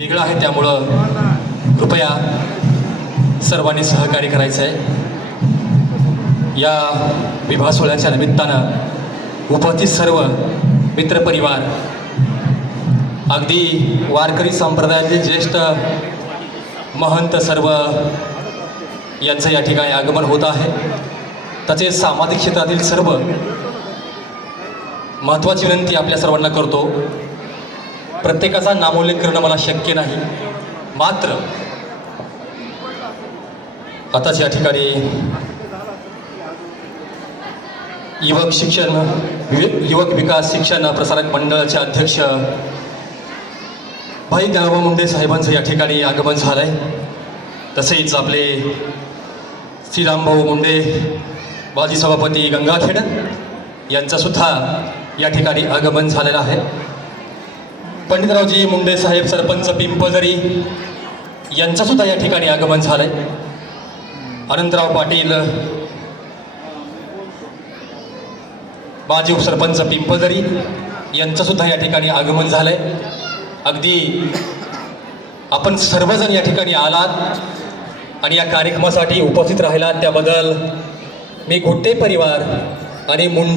वेगळं आहे, त्यामुळं कृपया सर्वांनी सहकार्य करायचं आहे। या विवाह सोहळ्याच्या निमित्तानं उपस्थित सर्व मित्रपरिवार, अगदी वारकरी संप्रदायाचे ज्येष्ठ महंत सर्व यांचं या ठिकाणी आगमन होत आहे। तसेच सामाजिक क्षेत्रातील सर्व महत्त्वाची विनंती आपल्या सर्वांना करतो। प्रत्येकाचा नामोल्लेख करणं मला शक्य नाही, मात्र आताच या ठिकाणी युवक विकास शिक्षण प्रसारक मंडळाचे अध्यक्ष भाई ज्ञानोबा मुंडे साहेबांचं या ठिकाणी आगमन झालं आहे। तसेच आपले श्रीरामभाऊ मुंडे माजी सभापती गंगाखेड यांचंसुद्धा या ठिकाणी आगमन झालेलं आहे। पंडितरावजी मुंडे साहेब सरपंच पिंपळदरी यांचंसुद्धा या ठिकाणी आगमन झालं आहे। अनंतराव पाटील माजी उपसरपंच पिंपळदरी यांचंसुद्धा या ठिकाणी आगमन झालं आहे। अगदी आपण सर्वजण या ठिकाणी आलात आणि या कार्यक्रमासाठी उपस्थित राहिलात, त्याबद्दल मी घोटे परिवार आणि मुंडे